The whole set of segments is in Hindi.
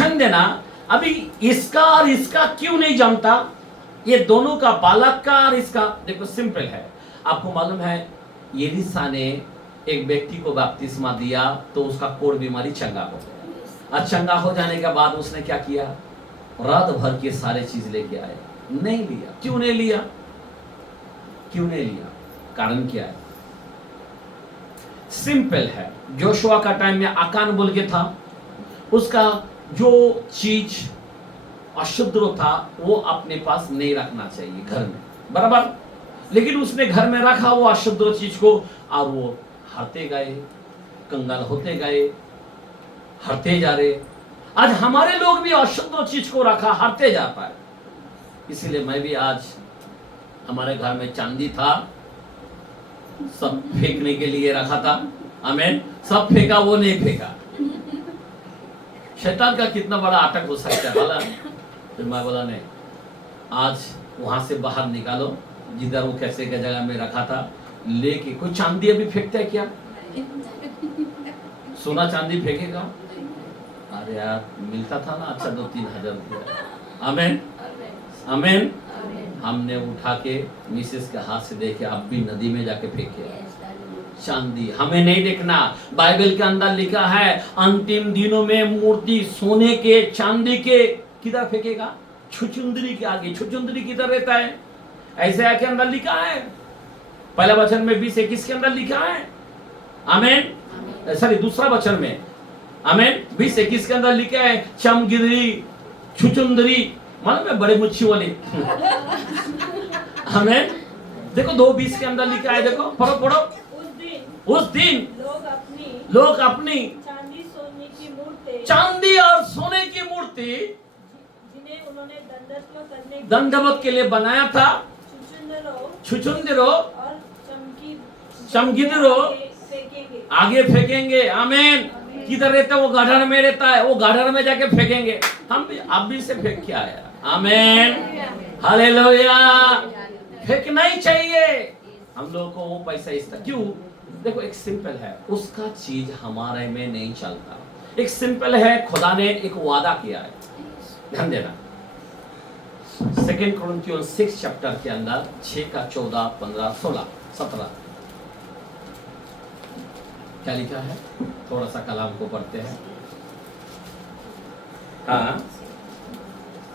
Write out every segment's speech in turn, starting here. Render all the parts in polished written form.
ध्यान देना, अभी इसका और इसका क्यों नहीं जमता, ये दोनों का, बालक का और इसका। देखो सिंपल है, आपको मालूम है एलिशा ने एक व्यक्ति को बपतिस्मा दिया तो उसका कोढ़ बीमारी चंगा हो गया। और चंगा हो जाने के बाद उसने क्या किया, रात भर के सारे चीज लेके आए, नहीं लिया। क्यों नहीं लिया, क्यों नहीं लिया, कारण क्या है, सिंपल है। जोशुआ का टाइम में आकान बोल के था, उसका जो चीज अशुद्ध था वो अपने पास नहीं रखना चाहिए घर में, बराबर। लेकिन उसने घर में रखा वो अशुद्ध चीज को, और वो हारते गए, कंगाल होते गए, हारते जा रहे। आज हमारे लोग भी अशुद्ध चीज को रखा, हारते जाता है। इसीलिए मैं भी आज, हमारे घर में चांदी था, सब फेंकने के लिए रखा था, आमीन, सब फेंका, वो नहीं फेंका। शैतान का कितना बड़ा आटक हो सकता है, बोला। फिर मैं बोला नहीं, आज वहां से बाहर निकालो, जिधर वो कैसे के जगह में रखा था लेके। कोई चांदी अभी फेंकता है क्या, सोना चांदी फेंकेगा? अरे यार मिलता था ना अच्छा 2-3 हजार रुपया, आमीन आमीन। हमने उठा के मिसेस के हाथ से देखे, अब भी नदी में जाके फेंके चांदी। हमें नहीं देखना, बाइबल के अंदर लिखा है अंतिम दिनों में मूर्ति सोने के चांदी के किधर फेंकेगा, छुचुंदरी के आगे। छुचुंदरी किधर रहता है, ऐसे के अंदर लिखा है, पहला वचन में 20-21 के अंदर लिखा है, आमीन। सॉरी दूसरा वचन में, आमीन, 20-21 के अंदर लिखा है चमगिरी, छुचुंदरी, मालूम है बड़े मुच्छी वाली। आमीन। देखो 2:20 के अंदर लिखा है, देखो पढ़ो पढ़ो। उस दिन लोग अपनी चांदी और सोने की मूर्ति जिन्हें उन्होंने दंडवत के लिए बनाया था, छुचुंदरो और चमगिदरो आगे फेंकेंगे, आमीन। किधर रहता है वो, गाढ़र में रहता है, वो गाढ़र में जाके फेंकेंगे। हम भी, आप भी से फेंक के आया, आमीन, हालेलुया। फेंकना ही चाहिए हम लोगों को वो पैसा। इसका क्यों, देखो एक सिंपल है, उसका चीज हमारे में नहीं चलता। एक सिंपल है, खुदा ने एक वादा किया है, ध्यान देना। 2 कोरिन्थियंस 6 चैप्टर के अंदर 6 का 14, 15, 16, 17 क्या लिखा है, थोड़ा सा कलाम को पढ़ते हैं। हाँ,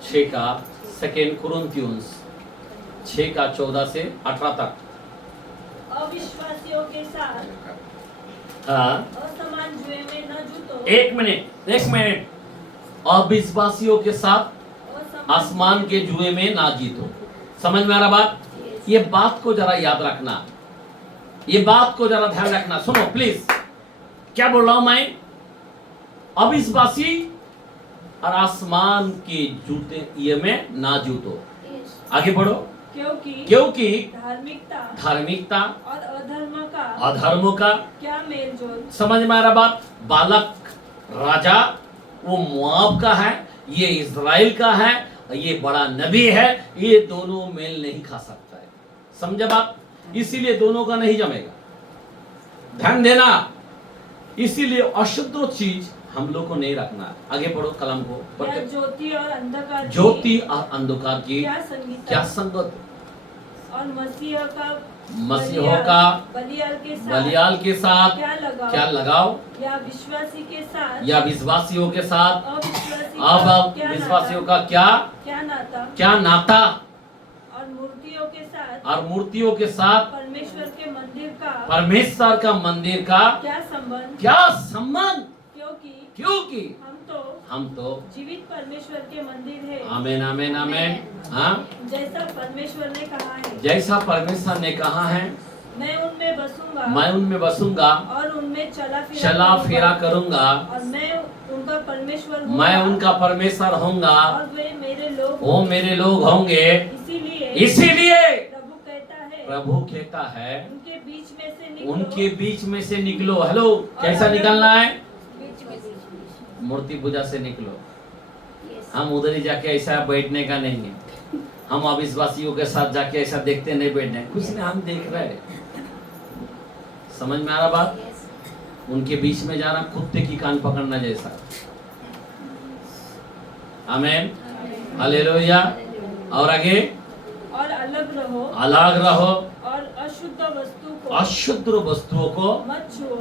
6 का 2 कोरिन्थियंस 6 का 14 से 18 तक। अविश्वासियों के साथ हाँ, असमान जुए में न जुटो। एक मिनट, अविश्वासियों के साथ आसमान के जुए में ना जीतो। समझ में आ रहा बात? ये बात को जरा याद रखना, ये बात को जरा ध्यान रखना। सुनो प्लीज, क्या बोल रहा हूं मैं, अविश्वासी और आसमान के जूते ये में ना जूतो। आगे बढ़ो। क्योंकि धार्मिकता और अधर्म का क्या मेल जोल। समझ में आ रहा बात? बालक राजा वो मोआब का है, ये इज़राइल का है, ये बड़ा नबी है, ये दोनों मेल नहीं खा सकता है। समझे बात? इसीलिए दोनों का नहीं जमेगा, ध्यान देना। इसीलिए अशुद्ध चीज हम लोग को नहीं रखना। आगे पढ़ो कलम को। ज्योति और अंधकार की क्या संगत, और मसीह का बलियाल के साथ क्या लगाओ, या विश्वासी के साथ, या विश्वासियों के साथ, अब विश्वासियों का क्या नाता, और मूर्तियों के साथ परमेश्वर का मंदिर का क्या संबंध। क्योंकि हम तो जीवित परमेश्वर के मंदिर है। आमीन आमीन आमीन। हाँ, जैसा परमेश्वर ने कहा है, मैं उनमें बसूंगा और उनमें चला फिरा करूंगा, और मैं उनका परमेश्वर होऊंगा, और वो मेरे लोग होंगे। इसीलिए प्रभु कहता है उनके बीच में से निकलो। हेलो, कैसा निकलना है? मूर्ति पूजा से निकलो। हम उधर ही जाके ऐसा बैठने का नहीं है, हम अविश्वासियों के साथ जाके ऐसा देखते नहीं बैठने, कुछ नहीं, हम देख रहे हैं। समझ में आ रहा बात? उनके बीच में जाना कुत्ते की कान पकड़ना जैसा। आमेन, हालेलुया। और आगे, और अलग रहो, अलग रहो, और अशुद्ध वस्तुओं को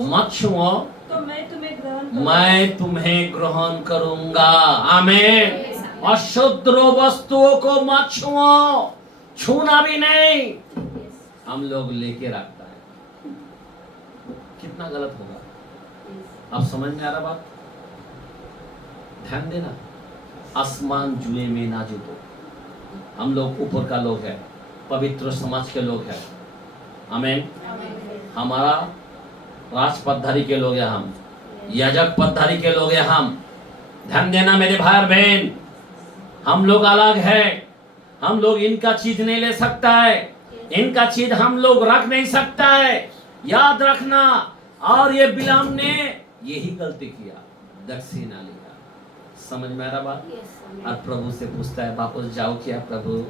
मत छुओ, तो मैं तुम्हें ग्रहण करूंगा। मैं तुम्हें ग्रहण करूंगा। आमेन। अशुद्ध वस्तुओं को मत छुओ, छूना भी नहीं। हम लोग लेके रखता है, कितना गलत होगा। अब समझ में आ रहा बात? ध्यान देना, आसमान जुए में ना जुटो। हम लोग ऊपर का लोग है, पवित्र समाज के लोग हैं। आमेन। हमारा राज पद्धति के लोग हैं, हम याजक पद्धति के लोग हैं हम। ध्यान देना मेरे भाई और बहन, हम लोग अलग है। हम लोग इनका चीज नहीं ले सकता है, इनका चीज हम लोग रख नहीं सकता है, याद रखना। और ये बिलाम ने यही गलती किया, दक्षिणा लिया। समझ में आ रहा बात? और प्रभु से पूछता है, वापस जाओ क्या? प्रभु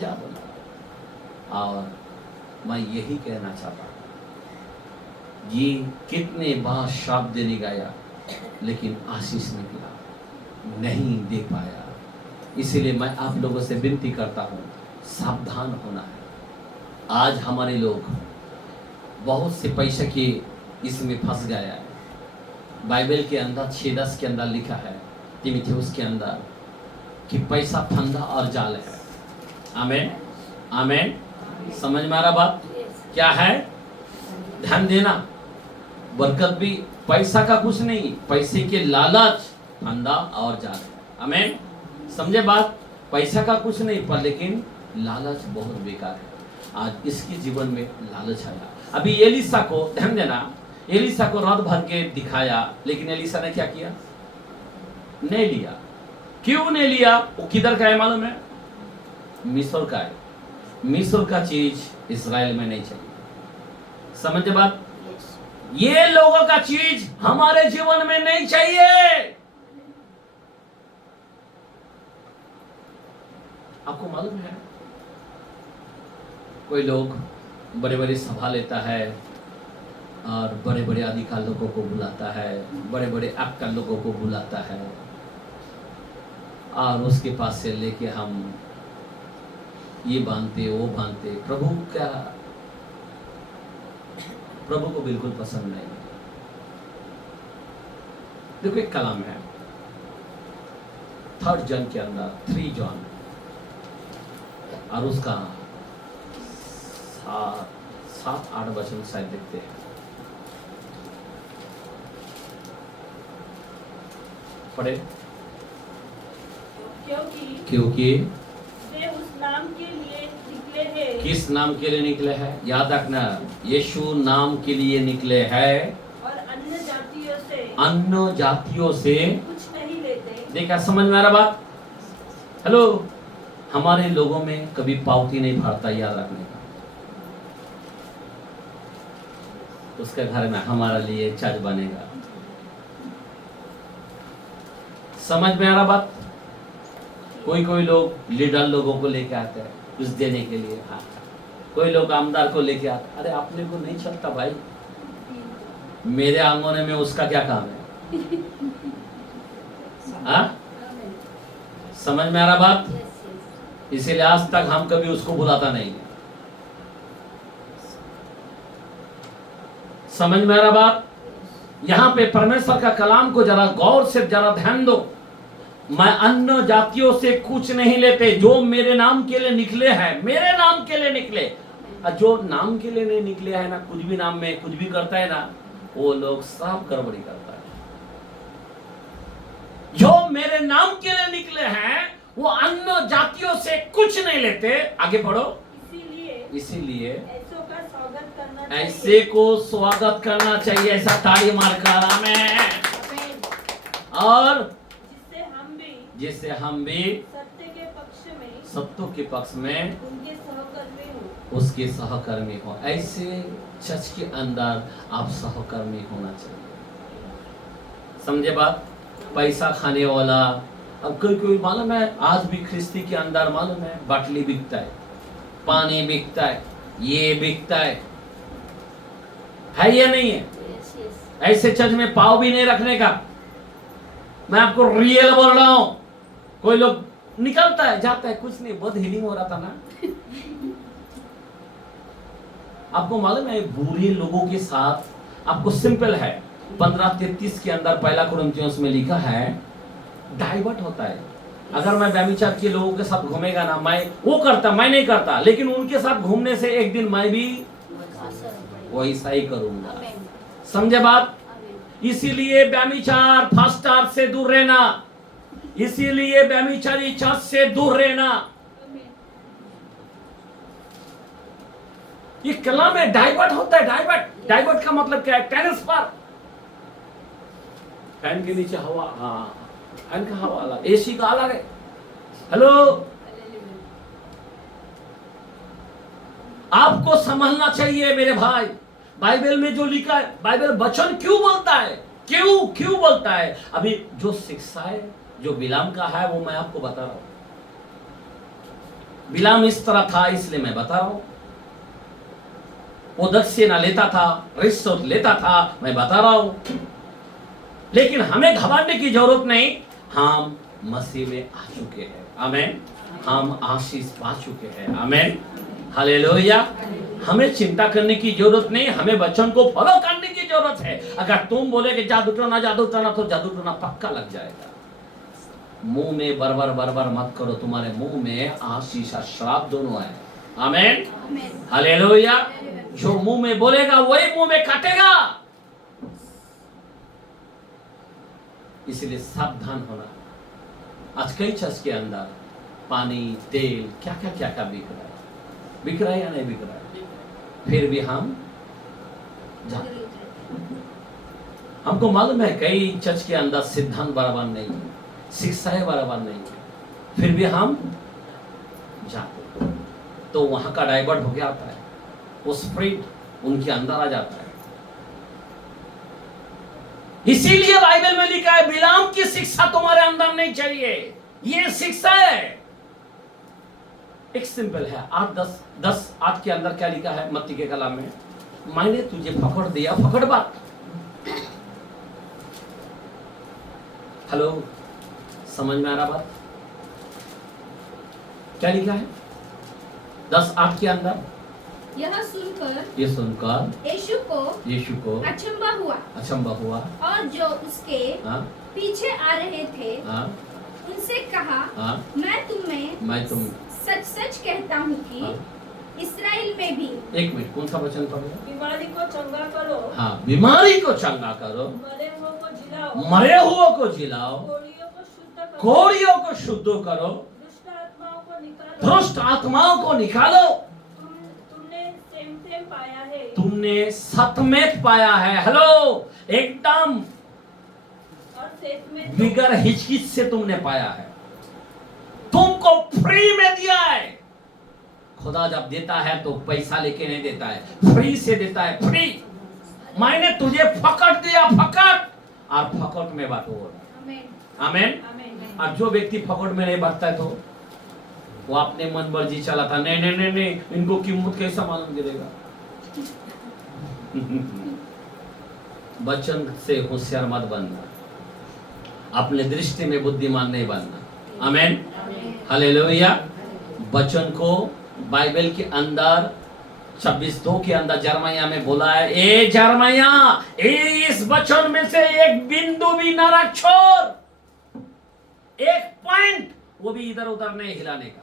जा बोला। और मैं यही कहना चाहता हूं, ये कितने बार श्राप देने गया लेकिन आशीष नहीं दे पाया। इसीलिए मैं आप लोगों से विनती करता हूं, सावधान होना है। आज हमारे लोग बहुत से पैसे के इसमें फंस गया है। बाइबल के अंदर 6:10 के अंदर लिखा है, तीमुथियुस के अंदर, कि पैसा फंदा और जाल है। आमेन, आमेन। समझ में आ रहा बात क्या है? ध्यान देना, बरकत भी पैसा का कुछ नहीं, पैसे के लालच फंदा और जाल है। आमेन, समझे बात? पैसा का कुछ नहीं, पर लेकिन लालच बहुत बेकार है। आज इसके जीवन में लालच आया। अभी एलिसा को ध्यान देना, एलिसा को रात भर के दिखाया, लेकिन एलिसा ने क्या किया? नहीं लिया। क्यों नहीं लिया? वो किधर का है मालूम है? मिस्र का है। मिस्र का चीज इस्राएल में नहीं चाहिए। समझे बात? ये लोगों का चीज हमारे जीवन में नहीं चाहिए। आपको मालूम है, कोई लोग बड़े बड़े सभा लेता है और बड़े बड़े अधिकारी लोगों को बुलाता है, बड़े बड़े अक्कल लोगों को बुलाता है, और उसके पास से लेके हम ये बांधते वो बांधते। प्रभु क्या, प्रभु को बिल्कुल पसंद नहीं। देखो एक कलाम है 3 जॉन के अंदर, 3 जॉन, और उसका 7-8 वचन शायद देखते हैं। पढ़े। क्योंकि वे उस नाम के लिए निकले हैं। किस नाम के लिए निकले हैं? याद रखना, यीशु नाम के लिए निकले हैं, और अन्य जातियों से कुछ नहीं लेते। देखा, समझ में आ रहा बात? हेलो, हमारे लोगों में कभी पावती नहीं भरता, याद रखने का। उसके घर में हमारे लिए चर्च बनेगा। समझ में आ रहा बात? कोई कोई लोग लीडर लोगों को लेके आते हैं कुछ देने के लिए। हाँ, कोई लोग आमदार को लेके आते। अरे अपने को नहीं चलता भाई, मेरे आंगन में उसका क्या काम है? हाँ, समझ में आ रहा बात? इसीलिए आज तक हम कभी उसको बुलाता नहीं है। समझ में आ रहा बात? यहाँ पे परमेश्वर का कलाम को जरा गौर से जरा ध्यान दो। मैं अन्य जातियों से कुछ नहीं लेते, जो मेरे नाम के लिए निकले हैं, मेरे नाम के लिए निकले। जो नाम के लिए नहीं निकले है ना, कुछ भी नाम में कुछ भी करता है ना, वो लोग सब गड़बड़ी करता है। जो मेरे नाम के लिए निकले हैं वो अन्य जातियों से कुछ नहीं लेते। आगे पढ़ो। इसीलिए ऐसे को स्वागत करना चाहिए। ऐसा ताली मारकर आमेन। और जिससे हम भी सत्य के पक्ष में उसके सहकर्मी हो। ऐसे चर्च के अंदर आप सहकर्मी होना चाहिए। समझे बात? पैसा खाने वाला, अब कोई मालूम है, आज भी ख्रिस्ती के अंदर मालूम है, बाटली बिकता है, पानी बिकता है, ये बिकता है या नहीं है? ऐसे चर्च में पाव भी नहीं रखने का। मैं आपको रियल बोल रहा हूं। कोई लोग निकलता है जाता है, कुछ नहीं, बहुत हीलिंग हो रहा था ना। आपको मालूम है बुरे लोगों के साथ आपको सिंपल है 15:33 के अंदर पहला कुरिन्थियों में लिखा है डाइवर्ट होता है। अगर मैं व्यभिचार के लोगों के साथ घूमेगा ना, मैं वो करता, मैं नहीं करता, लेकिन उनके साथ घूमने से एक दिन मैं भी वैसा ही करूंगा। समझे बात? इसीलिए व्यभिचार फास्टर से दूर रहना, इसीलिए व्यभिचारी चर्च से दूर रहना। ये कलाम में डाइवर्ट होता है। डाइवर्ट का मतलब क्या है? ट्रांसफर। फैन के नीचे हवा, हाँ फैन का हवा अलग, एसी का अलग है। हेलो, आपको समझना चाहिए मेरे भाई, बाइबल में जो लिखा है, बाइबल वचन क्यों बोलता है, क्यों बोलता है। अभी जो शिक्षा है जो बिलाम का है वो मैं आपको बता रहा हूं। बिलाम इस तरह था इसलिए मैं बता रहा हूं। वो दक्षिणा लेता था, रिश्वत लेता था, मैं बता रहा हूं। लेकिन हमें घबराने की जरूरत नहीं, हम मसीह में आ चुके हैं। आमीन। हम आशीष पा चुके हैं। आमीन, हालेलुया। हमें चिंता करने की जरूरत नहीं, हमें वचन को फॉलो करने की जरूरत है। अगर तुम बोले कि जादू टोना तो जादू टोना पक्का लग जाएगा। मुंह में बरबर मत करो, तुम्हारे मुंह में आशीष और श्राप दोनों है। आमीन, हालेलुया। जो मुंह में बोलेगा वही मुंह में काटेगा। इसलिए सावधान होना। आज कई चर्च के अंदर पानी, तेल, क्या क्या बिक रहा है या नहीं बिक रहा है, फिर भी हम जाते। हमको मालूम है कई चर्च के अंदर सिद्धांत बराबर नहीं है, शिक्षाएं बराबर नहीं है, फिर भी हम जाते। तो वहां का डाइवर्ट हो गया आता है, वो स्पिरिट उनके अंदर आ जाता है। इसीलिए बाइबल में लिखा है बिलाम की शिक्षा तुम्हारे अंदर नहीं चाहिए। ये शिक्षा है, एक सिंपल है। 8 के अंदर क्या लिखा है मत्ती के कलाम में? मैंने तुझे पकड़ दिया, पकड़ बात। हेलो, समझ में आ रहा बात? क्या लिखा है 10:8 के अंदर? यह सुनकर यीशु को अचंबा हुआ और जो उसके पीछे आ रहे थे उनसे कहा, मैं तुम सच कहता हूँ कि इस्राएल में भी। एक मिनट, कौन सा वचन पढ़ो? बीमारी को चंगा करो। हाँ, बीमारी को चंगा करो, मरे हुओं को जिलाओ, कोड़ियों को शुद्ध करो, दुष्ट आत्माओं को निकालो। तुमने सतमेत पाया है। हेलो, एकदम बिगर हिचकिच से तुमने पाया है। तुमको फ्री में दिया है। खुदा जब देता है तो पैसा लेके नहीं देता है, फ्री से देता है। फ्री। मैंने तुझे पकड़ दिया, पकड़, और पकड़ में बांटो। आमीन। और जो व्यक्ति पकड़ में नहीं बांटता है तो वो अपने मन मर्जी चलाता, नहीं, इनको कीमत कैसा मालूम गिरेगा। वचन से होशियार मत बनना, अपने दृष्टि में बुद्धिमान नहीं बनना। आमीन, हालेलुया। वचन को बाइबल के अंदर 26:2 के अंदर जर्मया में बोला है, ए जर्मया, इस वचन में से एक बिंदु भी न रख छोड़, एक पॉइंट वो भी इधर उधर नहीं हिलाने का।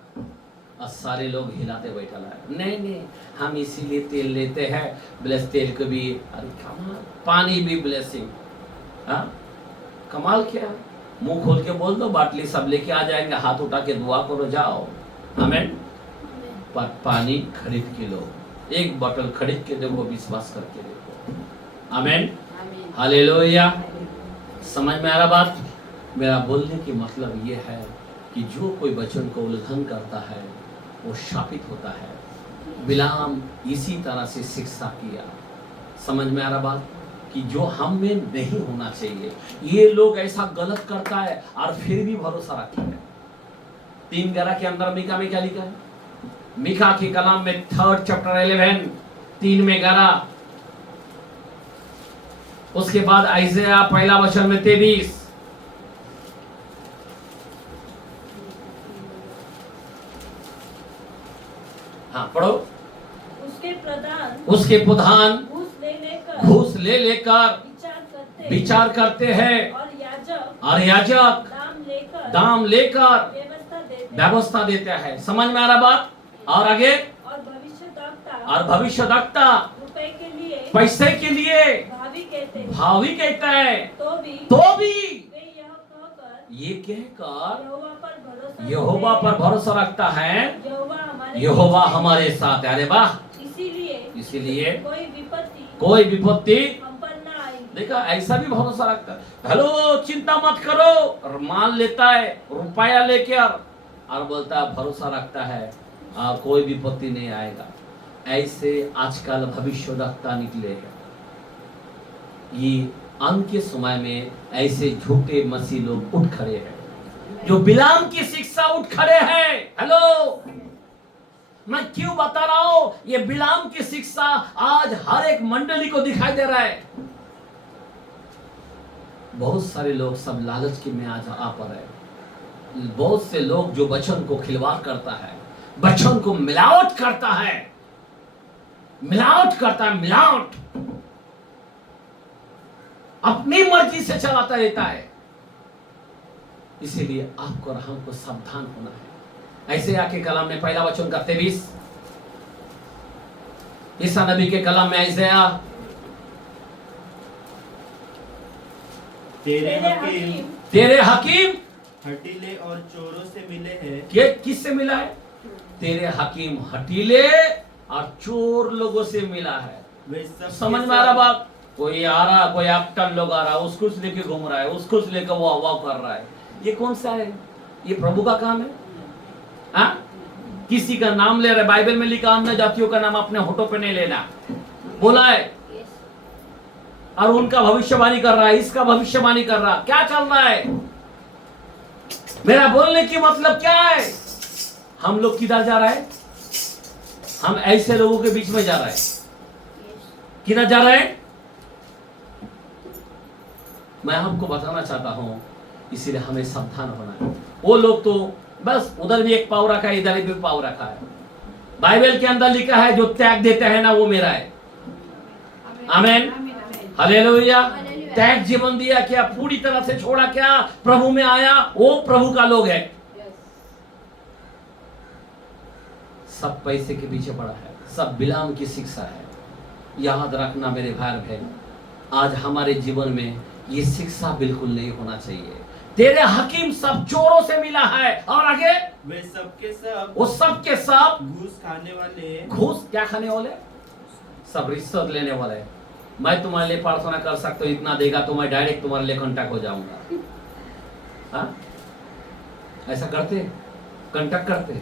और सारे लोग हिलाते बैठा है, नहीं, हम इसीलिए तेल लेते हैं, ब्लेस तेल को भी। अरे कमाल, पानी भी ब्लेसिंग। हाँ, कमाल क्या, मुंह खोल के बोल दो, बाटली सब लेके आ जाएंगे, हाथ उठा के दुआ करो, जाओ। आमीन। पर पानी खरीद के लो, एक बोतल खरीद के देखो, विश्वास करके देखो। आमीन, हालेलुया। समझ में आ रहा बात? मेरा बोलने की मतलब ये है कि जो कोई वचन को उल्लंघन करता है वो शापित होता है। बिलाम इसी तरह से शिक्षा किया। समझ में आ रहा बात? कि जो हम में नहीं होना चाहिए, ये लोग ऐसा गलत करता है और फिर भी भरोसा रखता है। 3:11 के अंदर मीका में क्या लिखा है? मीका के कलाम में 3 चैप्टर 11 3:11, उसके बाद आइज़ाया 1 वचन में 23, हाँ पढ़ो। उसके प्रधान घूस ले लेकर विचार करते हैं और याजक दाम लेकर व्यवस्था देता है। समझ में आ रहा बात? और आगे, और भविष्यद्वक्ता पैसे के लिए भावी कहता है, तो भी ये कहकर यहोवा पर भरोसा रखता है, यहोवा हमारे साथ है। अरे वाह! इसीलिए कोई विपत्ति देखा, ऐसा भी भरोसा रखता है। हेलो, चिंता मत करो, और मान लेता है रुपया लेके और बोलता है भरोसा रखता है कोई विपत्ति नहीं आएगा। ऐसे आजकल भविष्यद्वक्ता निकले हैं। ये अंत के समय में ऐसे झूठे मसीह लोग उठ खड़े हैं, जो बिलाम की शिक्षा उठ खड़े हैं। हेलो, मैं क्यों बता रहा हूं? ये बिलाम की शिक्षा आज हर एक मंडली को दिखाई दे रहा है। बहुत सारे लोग सब लालच के में आज आ पा रहे। बहुत से लोग जो वचन को खिलवाड़ करता है, वचन को मिलावट करता है, मिलावट अपनी मर्जी से चलाता रहता है। इसीलिए आपको और हमको सावधान होना है। ऐसे आके कलाम में पहला वचन का 23 ईसा नबी के कलाम में ऐसे आ, तेरे हकीम हटीले और चोरों से मिले हैं। किससे मिला है? तेरे हकीम हटीले और चोर लोगों से मिला है। समझ में आ रहा बात? कोई आ रहा, कोई एक्टर लोग आ रहा, उसको लेके घूम रहा है, उसको लेकर वो वाह कर रहा है। ये कौन सा है? ये प्रभु का काम है? हाँ? किसी का नाम ले रहे, बाइबल में लिखा अन्य जातियों का नाम अपने होठों पे नहीं लेना, बोला है, और उनका भविष्यवाणी कर रहा है, इसका भविष्यवाणी कर रहा। क्या चल रहा है? मेरा बोलने की मतलब क्या है? हम लोग किधर जा रहा है? हम ऐसे लोगों के बीच में जा रहा है। किधर जा रहा है? मैं आपको बताना चाहता हूं, इसीलिए हमें सावधान होना है। वो लोग तो बस उधर भी एक पाव रखा है, इधर भी पाव रखा है। बाइबल के अंदर लिखा है जो त्याग देता है ना वो मेरा है। आमीन, हालेलुया। त्याग जीवन दिया क्या? पूरी तरह से छोड़ा क्या? प्रभु में आया, वो प्रभु का लोग है। सब पैसे के पीछे पड़ा है, सब बिलाम की शिक्षा है। याद रखना मेरे भाई बहन, आज हमारे जीवन में ये शिक्षा बिल्कुल नहीं होना चाहिए। तेरे हकीम सब चोरों से मिला है, और आगे वे सबके सब, वो सब के सब घूस खाने वाले। घूस क्या खाने वाले? सब रिश्वत लेने वाले। मैं तुम्हारे लिए प्रार्थना कर सकता हूँ, इतना देगा तो मैं डायरेक्ट तुम्हारे लिए कांटेक्ट हो जाऊंगा। हाँ? ऐसा करते, कांटेक्ट करते,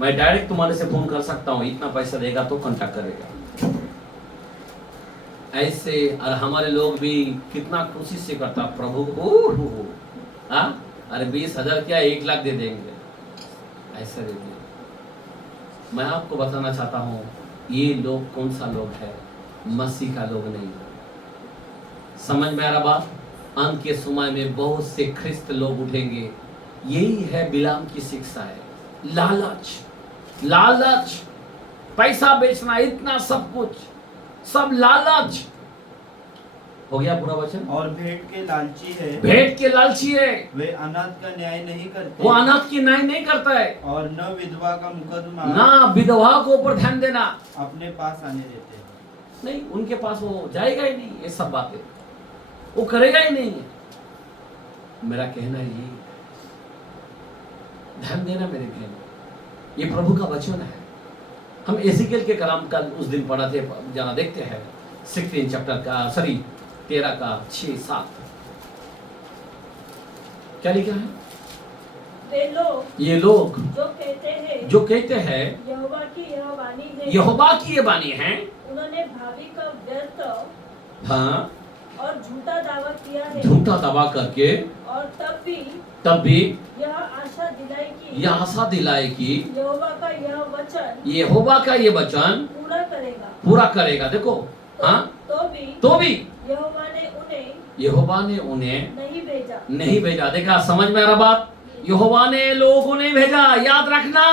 मैं डायरेक्ट तुम्हारे से फोन कर सकता हूँ, इतना पैसा देगा तो कांटेक्ट करेगा। ऐसे और हमारे लोग भी कितना कोशिश से करता प्रभु को, हाँ? अरे 20,000 क्या 1 लाख दे देंगे, ऐसा दे दिए। मैं आपको बताना चाहता हूँ, ये लोग कौन सा लोग है? मसीह का लोग नहीं। समझ में आ रहा बात? अंत के समय में बहुत से ख्रिस्त लोग उठेंगे। यही है बिलाम की शिक्षा है। लालच, पैसा बेचना, इतना सब कुछ, सब लालच हो गया। पूरा वचन। और भेंट के लालची है, भेंट के लालची है। वे अनाथ का न्याय नहीं करते, वो अनाथ की न्याय नहीं करता है, और न विधवा का मुकदमा, ना विधवा को ऊपर ध्यान देना, अपने पास आने देते हैं। नहीं, उनके पास वो जाएगा ही नहीं। ये सब बातें वो करेगा ही नहीं है। मेरा कहना है ये, ध्यान देना मेरे बहन, ये प्रभु का वचन है। हम एजिकेल के कलाम कल उस दिन पढ़ा थे, जाना देखते हैं 16 चैप्टर का, 13 का 6-7 क्या लिखा है? ये लोग जो कहते हैं यहोवा की यह वाणी है, यहोवा की ये वाणी है, उन्होंने भावी का व्यर्थ हाँ, और झूठा दावा किया है, झूठा दावा करके, और तब भी यह आशा दिलाई कि यहोवा यहोवा का ये वचन पूरा करेगा। देखो, हाँ, तो भी यहोवा ने उन्हें नहीं भेजा। देखा, समझ में आ रहा बात? यहोवा ने लोगों को नहीं भेजा। याद रखना,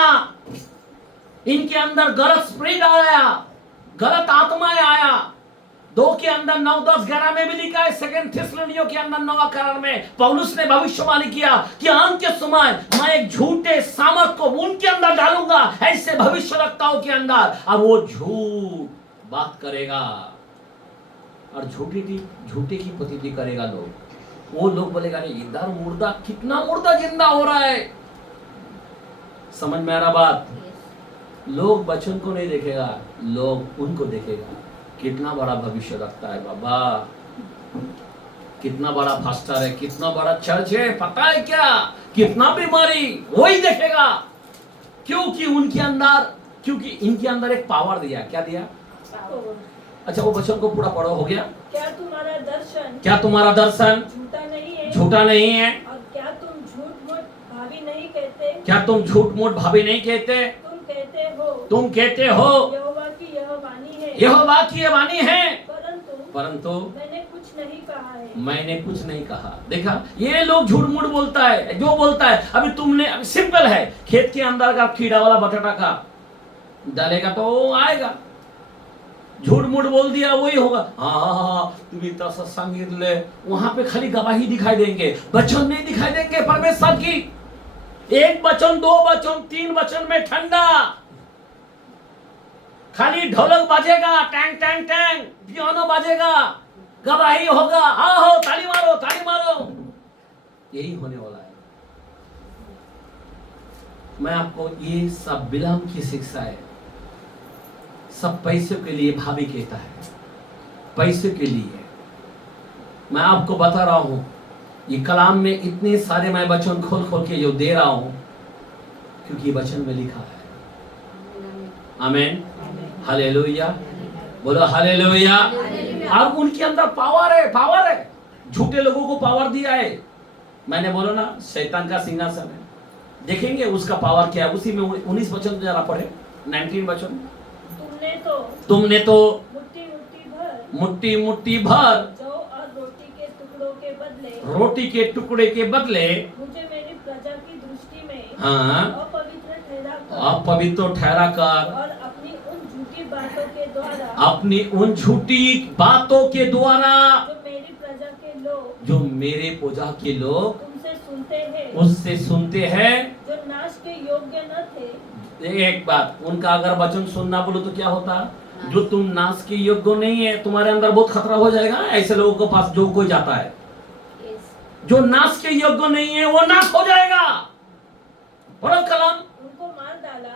इनके अंदर गलत स्पिरिट आया, गलत आत्माएं आया। 2 के अंदर 9, 10, 11 में भी लिखा है। 2 थिस्सलुनीसियों के अंदर 9वां कारण में पौलुस ने भविष्यवाणी किया कि अंत के समय मैं एक झूठे सामर्थ को उनके अंदर डालूंगा, ऐसे भविष्यवक्ताओं के अंदर। अब वो झूठ बात करेगा और झूठे की प्रतीति करेगा। वो लोग बोलेगा अरे इधर मुर्दा, कितना मुर्दा जिंदा हो रहा है। समझ में आ रहा बात? लोग वचन को नहीं देखेगा, लोग उनको देखेगा। कितना बड़ा भविष्य रखता है बाबा, कितना बड़ा फास्टर है, कितना बड़ा चर्च है, पता है क्या, कितना बीमारी, वही देखेगा। क्योंकि इनके अंदर एक पावर दिया। क्या दिया? अच्छा, वो वचन को पूरा पढ़ो, हो गया। क्या तुम्हारा दर्शन झूठा नहीं है? और क्या तुम झूठ-मूठ भावी नहीं कहते? क्या तुम झूठ-मूठ भावी नहीं कहते? तुम कहते हो यहोवा की यह वाणी है। यहोवा की यह वाणी है, परंतु मैंने कुछ नहीं कहा। देखा, ये लोग झूठ मूठ बोलता है, जो बोलता है। अभी तुमने, सिंपल है, खेत के अंदर का कीड़ा वाला बटाटा का डालेगा तो वो आएगा। झूठ मूठ बोल दिया वही होगा। हाँ, तुम्हें तो सत्संग ले, वहां पे खाली गवाही दिखाई देंगे, वचन नहीं दिखाई देंगे परमेश्वर की। 1 वचन, 2 वचन, 3 वचन में ठंडा, खाली ढोलक बजेगा, टैंग टैंग टैंग, पियानो बजेगा, गवाही होगा, आओ ताली मारो, ताली मारो। यही होने वाला है। मैं आपको ये सब बिलाम की शिक्षा है। सब पैसों के लिए भाभी कहता है, पैसों के लिए। मैं आपको बता रहा हूं, ये कलाम में इतने सारे मैं वचन खोल खोल के जो दे रहा हूं, क्योंकि वचन में लिखा है। आमीन, हालेलुया, बोलो हालेलुया। अब उनके अंदर पावर है। झूठे लोगों को पावर दिया है। मैंने बोला ना, शैतान का सिंहासन है। देखेंगे उसका पावर क्या है। उसी में 19 वचन जरा पढ़े, 19 वचन। तुमने तो मुट्ठी मुट्ठी भर जौ और रोटी के टुकड़े के बदले मुझे मेरी प्रजा की दृष्टि में हाँ अपवित्र ठहरा कर और अपनी उन झूठी बातों के द्वारा जो मेरे प्रजा के लोग उससे सुनते हैं, जो नाश के योग्य न थे। एक बात, उनका अगर वचन सुनना बोलो तो क्या होता? जो तुम नाश के योग्य नहीं है, तुम्हारे अंदर बहुत खतरा हो जाएगा। ऐसे लोगों के पास जो कोई जाता है, जो नाश के योग्य नहीं है, वो नाश हो जाएगा। पढ़ो कलाम,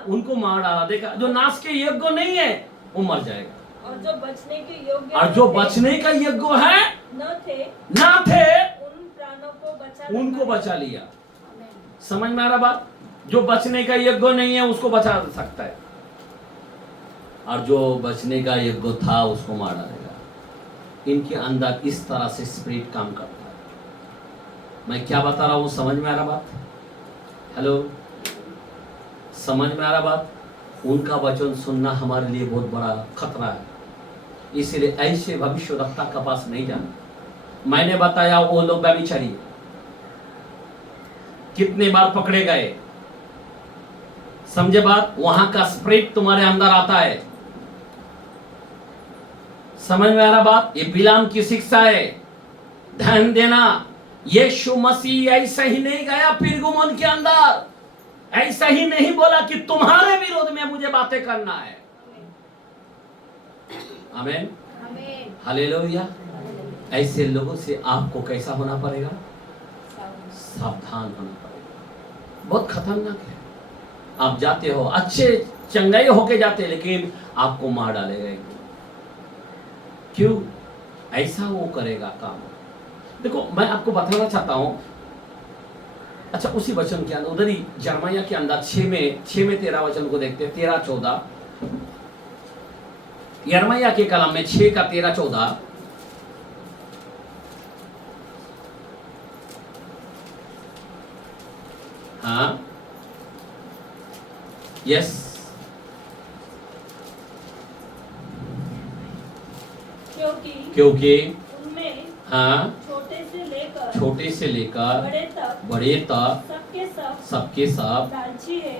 उनको मार डाला। देखा, जो नाश के योग्य नहीं है वो मर जाएगा, और जो बचने के योग्य और जो बचने का योग्य है ना थे उन प्राणों को उनको बचा लिया। समझ में आ रहा बात? जो बचने का योग्य नहीं है उसको बचा सकता है, और जो बचने का योग्य था उसको मार डालेगा। इनके अंदर इस तरह से स्पिरिट काम करता है। मैं क्या बता रहा हूं, समझ में आ रहा बात? हेलो, समझ में आ रहा बात? उनका वचन सुनना हमारे लिए बहुत बड़ा खतरा है। इसलिए ऐसे भविष्यवक्ता के पास नहीं जाना। मैंने बताया वो लोग व्यभिचारी कितने बार पकड़े गए, समझे बात? वहां का स्पिरिट तुम्हारे अंदर आता है। समझ में आ रहा बात? ये बिलाम की शिक्षा है, ध्यान देना। यीशु मसीह ऐसा ही नहीं गया पिरगुमन के अंदर, ऐसा ही नहीं बोला कि तुम्हारे विरोध में मुझे बातें करना है। आमीन, हालेलुया। ऐसे लोगों से आपको कैसा होना पड़ेगा? सावधान होना पड़ेगा। बहुत खतरनाक है। आप जाते हो, अच्छे चंगाई होके जाते, लेकिन आपको मार डालेगा। क्यों? ऐसा वो करेगा काम। देखो, मैं आपको बताना चाहता हूं। अच्छा, उसी वचन के अंदर, उधर ही यिर्मयाह के अंदर 6 में 13 वचन को देखते हैं, 13-14। यिर्मयाह के कलाम में 6 का 13-14। हाँ, यस, क्योंकि उनमें हाँ, छोटे से लेकर बड़े तक सबके सब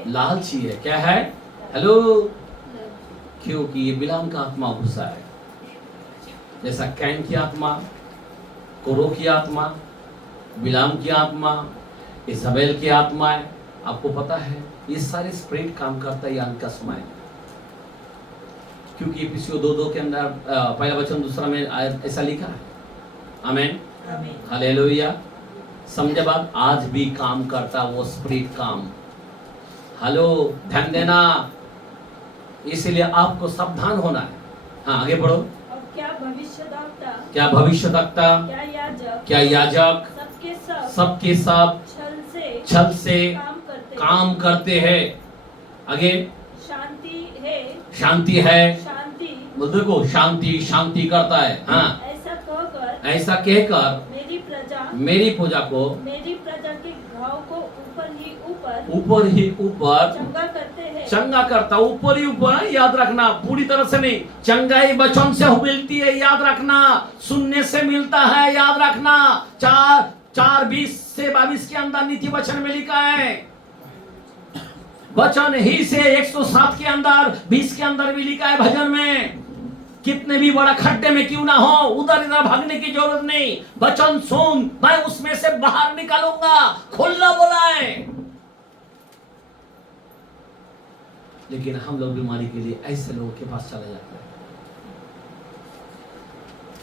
लालची है। क्या है? हेलो, क्योंकि ये बिलाम का आत्मा घुसा है। जैसा कैन की आत्मा, कोरो की आत्मा, बिलाम की आत्मा, इसाबेल की आत्मा है। आपको पता है ये सारे स्पिरिट काम करता है अंत का समय, क्योंकि एफिसियों 2:2 के अंदर पहला वचन दूसरा में ऐसा लिखा है। आमीन, हालेलुया। समझे बात? आज भी काम करता वो स्पिरिट काम। हेलो, ध्यान देना, इसलिए आपको सावधान होना है। हाँ, आगे बढ़ो। और क्या भविष्यद्वक्ता, क्या भविष्यद्वक्ता, क्या याजक, क्या याजक सबके सब छल से काम करते हैं। आगे, शांति है। देखो, शांति करता है। हाँ, ऐसा कहकर मेरी प्रजा को ऊपर ही ऊपर चंगा करता। ऊपर ही ऊपर, याद रखना, पूरी तरह से नहीं। चंगाई वचन से मिलती है, याद रखना। सुनने से मिलता है, याद रखना। 4:20 से 22 के अंदर नीति वचन में लिखा है। वचन ही से 107 के अंदर 20 के अंदर भी लिखा है भजन में। कितने भी बड़ा खड्डे में क्यों ना हो, उधर इधर भागने की जरूरत नहीं। वचन सुन, मैं उसमें से बाहर निकालूंगा, खुला बोला है। लेकिन हम लोग बीमारी के लिए ऐसे लोगों के पास चले जाते हैं।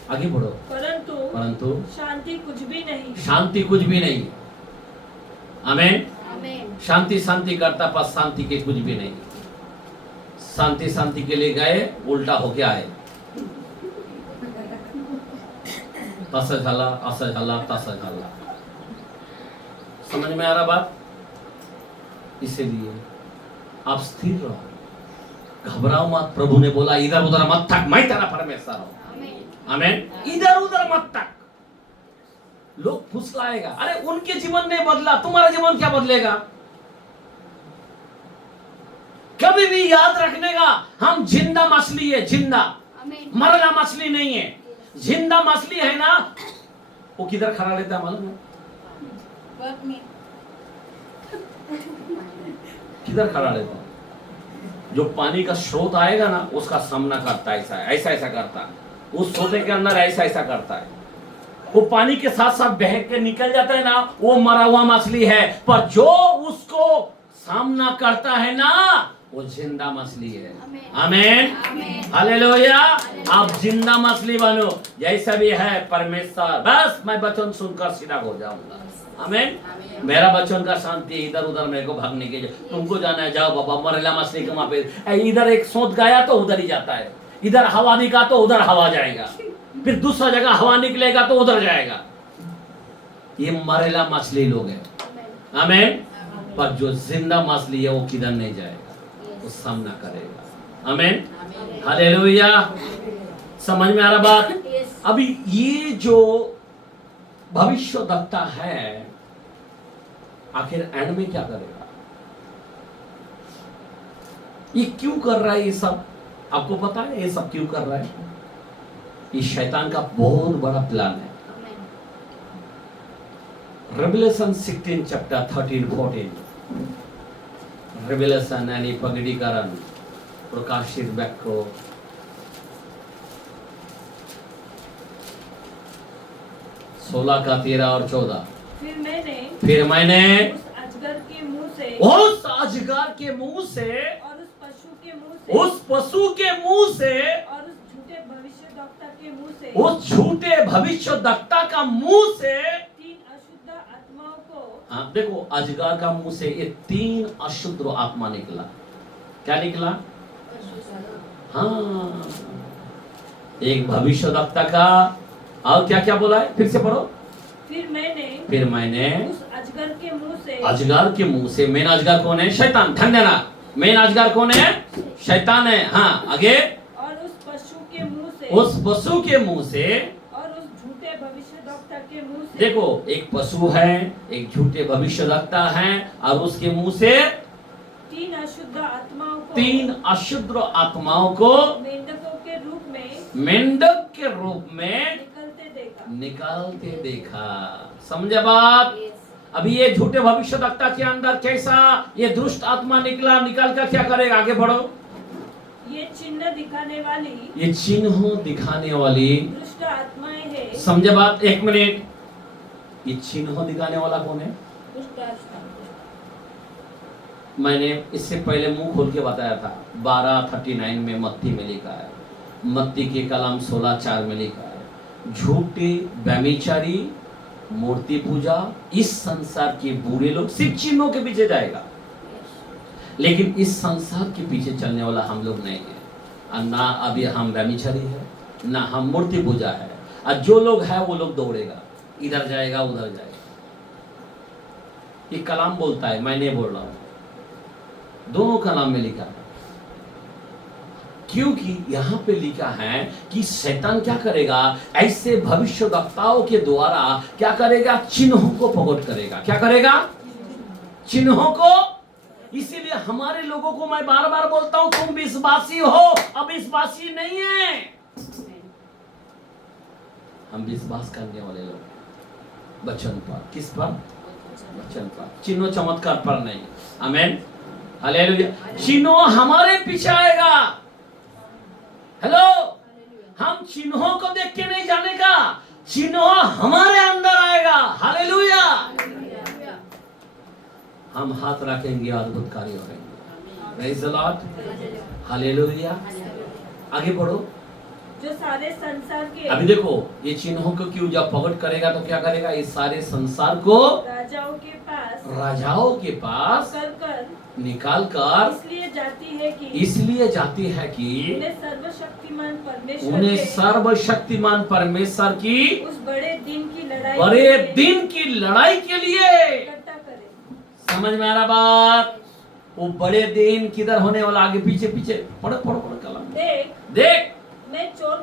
आगे बढ़ो। परंतु शांति कुछ भी नहीं। आमीन। शांति करता, पर शांति के कुछ भी नहीं। शांति के लिए गए, उल्टा होके आए। तसं झाला, असं झाला, तसं झाला। समझ में आ रहा बात? इसीलिए आप स्थिर रहो, घबराओ मत। प्रभु ने बोला इधर उधर मत थक, मैं तेरा परमेश्वर हूं। आमीन। इधर उधर मत थक। लोग फुसलाएगा, अरे उनके जीवन ने बदला, तुम्हारा जीवन क्या बदलेगा? कभी भी याद रखने का, हम जिंदा मछली है, जिंदा, मरला मछली नहीं है। जिंदा मछली है ना, वो किधर खड़ा रहता है मालूम है? किधर खड़ा रहता है? जो पानी का स्रोत आएगा ना, उसका सामना करता है। ऐसा करता है। उस सोते के अंदर ऐसा करता है। वो पानी के साथ साथ बह के निकल जाता है ना, वो मरा हुआ मछली है। पर जो उसको सामना करता है ना, वो जिंदा मछली है। आमीन, हालेलुया। आप जिंदा मछली बनो, जैसा भी है परमेश्वर। बस मैं वचन सुनकर सीधा हो जाऊंगा। आमीन। मेरा वचन का शांति, इधर उधर मेरे को भागने के, तुमको जाना है जाओ बाबा, मरेला मछली के वहां पे। इधर एक सोच गया तो उधर ही जाता है, इधर हवा निकला तो उधर हवा जाएगा, फिर दूसरा जगह हवा निकलेगा तो उधर जाएगा। ये मरेला मछली लोग है। आमीन। पर जो जिंदा मछली है वो किधर नहीं जाएगा, वो सामना करेगा। आमीन, हालेलुया। समझ में आ रहा बात? अभी ये जो भविष्यद्वक्ता है, आखिर एंड में क्या करेगा? ये क्यों कर रहा है ये सब? आपको पता है ये सब क्यों कर रहा है? ये शैतान का बहुत बड़ा प्लान है। रेवलेशन 16 चैप्टर 13-14, रेवलेशन यानी प्रगटीकरण, प्रकाशित वाक्य, सोलह का 13 और 14। फिर मैंने उस अजगर के मुंह से और उस पशु के मुंह से और उस झूठे भविष्यद्वक्ता का मुंह से 3 अशुद्ध आत्माओं को। हाँ, देखो, अजगर का मुंह से ये 3 अशुद्ध आत्मा निकला। क्या निकला? हाँ, एक भविष्यद्वक्ता का, और क्या क्या बोला है? फिर से पढ़ो। फिर मैंने उस अजगर के मुंह से, मेन अजगर कौन है? शैतान। ध्यान देना, मेन अजगर कौन है? शैतान है। हाँ, आगे। और उस पशु के मुंह से और उस झूठे भविष्यद्वक्ता के मुंह से। देखो, एक पशु है, एक झूठे भविष्यद्वक्ता है, और उसके मुंह से 3 अशुद्ध आत्माओं को मेंढक के रूप में निकलते देखा। समझे बात? अभी ये झूठे भविष्यवक्ता के अंदर कैसा ये दुष्ट आत्मा निकल कर क्या करेगा? आगे बढ़ो। ये चिन्ह दिखाने वाली, ये चिन्ह दिखाने वाली दुष्ट आत्माएं है। समझे बात? एक मिनट, ये चिन्ह दिखाने वाला कौन है? दुष्ट आत्मा। मैंने इससे पहले मुंह खोल के बताया था, 12:39 में मत्ती में लिखा है, मत्ती के कलम 16:4 में लिखा है, झूठे व्यभिचारी, मूर्ति पूजा, इस संसार के बुरे लोग सिर्फ चिन्हों के पीछे जाएगा, लेकिन इस संसार के पीछे चलने वाला हम लोग नहीं है। और ना अभी हम व्यभिचारी है, ना हम मूर्ति पूजा है। और जो लोग है वो लोग दौड़ेगा, इधर जाएगा उधर जाएगा। ये कलाम बोलता है, मैं नहीं बोल रहा हूं, दोनों कलाम में लिखा है। क्योंकि यहां पे लिखा है कि शैतान क्या करेगा? ऐसे भविष्यवक्ताओं के द्वारा क्या करेगा? चिन्हों को प्रकट करेगा। क्या करेगा? चिन्हों को। इसीलिए हमारे लोगों को मैं बार बार बोलता हूं, तुम विश्वासी हो, अविश्वासी नहीं है। हम विश्वास करने वाले लोग वचन पर। किस पर? वचन पर, चिन्ह चमत्कार पर नहीं। आमीन, हालेलुया। चिन्ह हमारे पीछे आएगा। हेलो, हम चिन्हों को देख के नहीं जानेगा, चिन्ह हमारे अंदर आएगा। हालेलुया। हम हाथ रखेंगे, अद्भुत कार्य होंगे। Praise the Lord, hallelujah. आगे बढ़ो। जो सारे संसार के, अभी देखो, ये चिन्हों को क्यों जब प्रकट करेगा तो क्या करेगा? इस सारे संसार को राजाओं के पास कर निकाल कर इसलिए जाती है कि उन्हें सर्वशक्तिमान परमेश्वर की उस बड़े दिन की लड़ाई के लिए इकट्ठा करे। समझ में आ रहा बात? वो बड़े दिन किधर होने वाला? आगे पीछे पढ़ो कलम। देख मैं चोर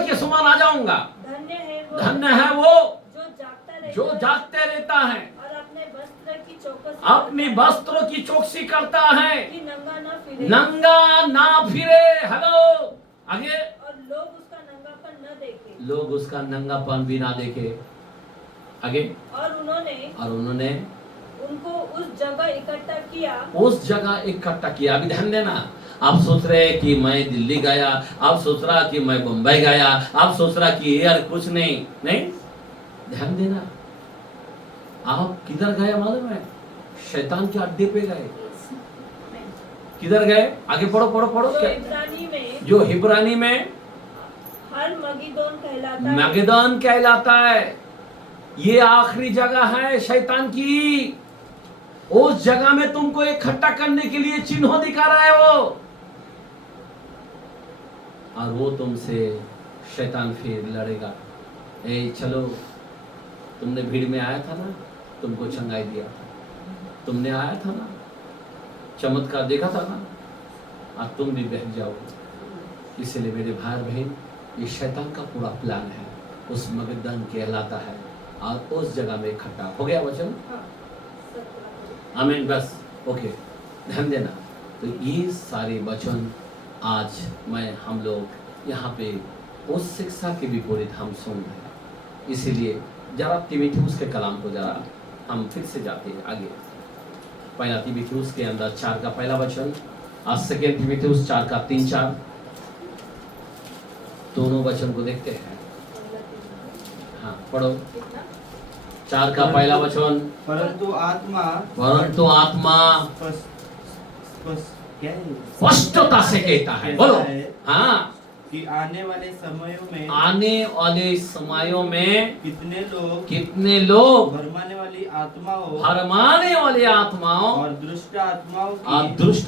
के समान आ जाऊंगा। धन्य है वो जो जागते रहता है और अपने वस्त्रों की चौकसी करता है कि नंगा ना फिरे। हेलो, आगे। और लोग उसका नंगापन भी ना देखे। आगे। और उन्होंने उनको उस जगह इकट्ठा किया। अभी ध्यान देना, आप सोच रहे कि मैं दिल्ली गया, आप सोच रहा कि मैं बंबई गया, आप सोच रहा कि यार कुछ नहीं। ध्यान देना, आप किधर गए मालूम है? शैतान के अड्डे पे गए। किधर गए? आगे पढ़ो। जो हिब्रानी में मगिदोन कहलाता है। ये आखिरी जगह है शैतान की। उस जगह में तुमको इकट्ठा करने के लिए चिन्ह दिखा रहा है वो, और वो तुमसे शैतान फिर लड़ेगा। चलो, तुमने भीड़ में आया था ना, तुमको चंगाई दिया था, तुमने आया था ना, चमत्कार देखा था ना, आज तुम भी बह जाओगे। इसलिए मेरे भाई बहन, ये शैतान का पूरा प्लान है। उस मगदन कहलाता है और उस जगह में इकट्ठा हो गया वचन। आमीन, बस ओके, ध्यान देना। तो ये सारे वचन आज हम लोग यहाँ पे उस शिक्षा के विपरीत हम सुन रहे हैं। इसीलिए जरा तीमुथियुस के कलाम को जरा हम फिर से जाते हैं आगे। पहला तीमुथियुस के अंदर 4 का पहला वचन, आज सेकेंड तीमुथियुस 4 का 3-4, दोनों वचन को देखते हैं। हाँ, पढ़ो। 4 का पहला वचन, परंतु आत्मा स्पष्टता से कहता है। बोलो। हाँ, कि आने वाले समयों में कितने लोग भरमाने वाली आत्माओं और दुष्ट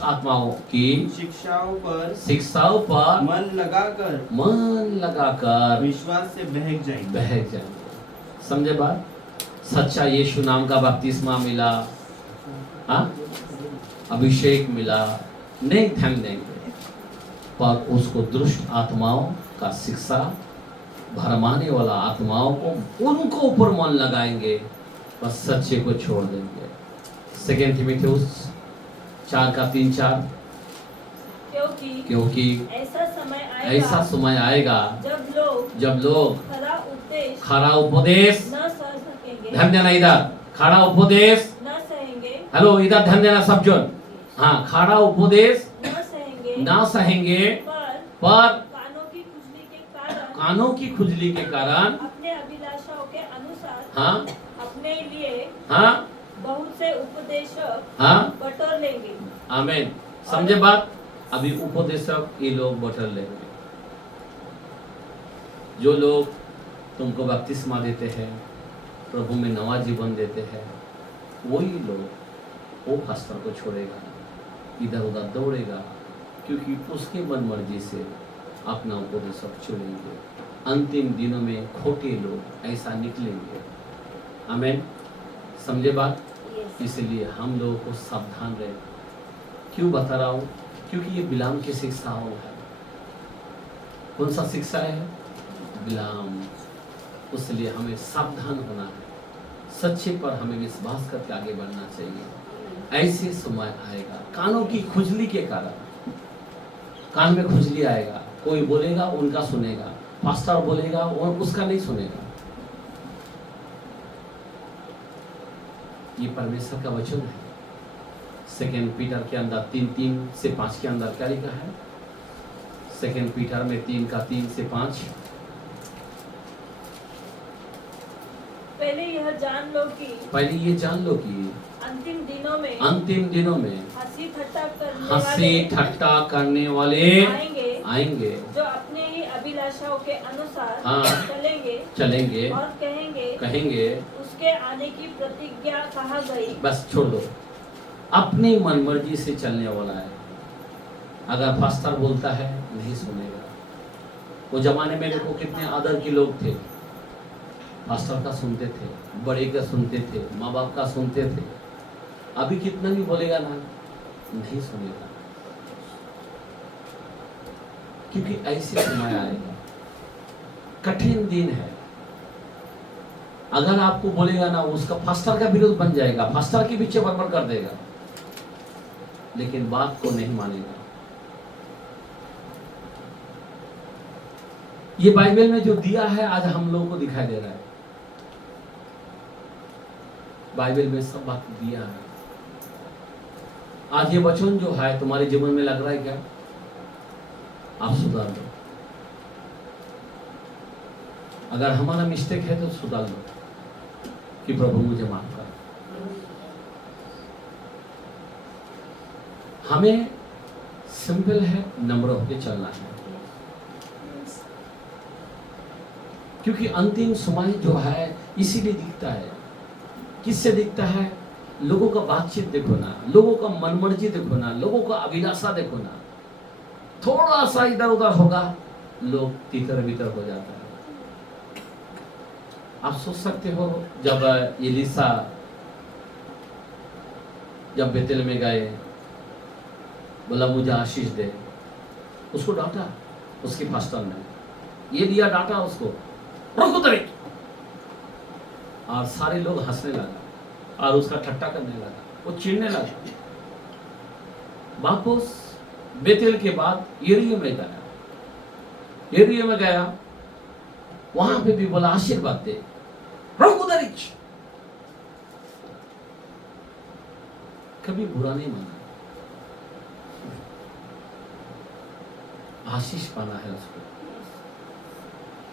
आत्माओं की शिक्षाओं पर मन लगाकर विश्वास से बहक जाएंगे। समझे बात? सच्चा यीशु नाम का बपतिस्मा मिला, अभिषेक मिला, नहीं ध्यान देंगे, पर उसको दुष्ट आत्माओं का शिक्षा, भरमाने वाला आत्माओं को उनको ऊपर मन लगाएंगे, बस सच्चे को छोड़ देंगे। सेकेंड तीमुथियुस 4 का 3-4, क्योंकि ऐसा समय आएगा जब लोग खरा उपदेश, ध्यान देना इधर, खड़ा उपदेश न सहेंगे, हेलो इधर ध्यान देना सब जन। हाँ, खड़ा उपदेश न सहेंगे, ना सहेंगे, पर कानों की खुजली के कारण अपने अभिलाषाओं के अनुसार हाँ अपने लिए हाँ बहुत से उपदेशक हाँ बटोर लेंगे। आमीन। समझे बात? अभी उपदेशक ये लोग बटोर लेंगे। जो लोग तुमको बपतिस्मा देते हैं, प्रभु में नवा जीवन देते हैं, वही लोग वो पास्टर को छोड़ेगा, इधर उधर दौड़ेगा, क्योंकि उसके मन मर्जी से अपना उपदेशक चुनेंगे। अंतिम दिनों में खोटे लोग ऐसा निकलेंगे। आमीन। समझे बात? इसलिए हम लोगों को सावधान रहे। क्यों बता रहा हूँ? क्योंकि ये बिलाम की शिक्षाओं है। कौन सा शिक्षा है? बिलाम। उसलिए हमें सावधान होना है। सच्चे पर हमें विश्वास करके आगे बढ़ना चाहिए। ऐसे समय आएगा, कानों की खुजली के कारण, कान में खुजली आएगा, कोई बोलेगा उनका सुनेगा, पास्टर बोलेगा और उसका नहीं सुनेगा। ये परमेश्वर का वचन है। सेकेंड पीटर के अंदर 3:3 से 5 के अंदर क्या लिखा है? सेकेंड पीटर में 3 से 5। पहले ये जान लो कि अंतिम दिनों में हंसी ठट्टा करने वाले आएंगे जो अपने ही अभिलाषाओं के अनुसार हाँ, चलेंगे और कहेंगे उसके आने की प्रतिज्ञा कहा गई। बस छोड़ दो। अपनी मनमर्जी से चलने वाला है। अगर पास्टर बोलता है नहीं सुनेगा। वो जमाने में देखो कितने आदर के लोग थे। पास्टर का सुनते थे, बड़े का सुनते थे, माँ बाप का सुनते थे। अभी कितना भी बोलेगा ना, नहीं सुनेगा, क्योंकि ऐसे समय आएगा। कठिन दिन है। अगर आपको बोलेगा ना, उसका पास्टर का विरोध बन जाएगा, पास्टर के पीछे बड़बड़ कर देगा, लेकिन बात को नहीं मानेगा। ये बाइबल में जो दिया है आज हम लोगों को दिखाई दे रहा है। बाइबल में सब बात दिया है। आज ये वचन जो है तुम्हारे जीवन में लग रहा है क्या? आप सुधार दो। अगर हमारा मिस्टेक है तो सुधार दो कि प्रभु मुझे माफ कर। हमें सिंपल है, नम्र होकर चलना है, क्योंकि अंतिम समय जो है इसीलिए दिखता है। किससे दिखता है? लोगों का बातचीत देखो ना, लोगों का मनमर्जी देखो ना, लोगों का अभिलाषा देखो ना। थोड़ा सा इधर उधर होगा, लोग तितर बितर हो जाता है। आप सोच सकते हो, जब एलिसा जब बेतेल में गए, बोला मुझे आशीष दे, उसको डांटा उसके पास्टर ने, ये दिया डांटा उसको, रुको तरी, और सारे लोग हंसने लगा और उसका ठट्टा करने लगा, वो चिढ़ने लगा। वापस बेतेल के बाद यरीहो में गया, यरीहो में गया, वहां पे भी बोला आशीर्वाद दे, रुको तरी। कभी बुरा नहीं माना, आशीष पाना है उसको।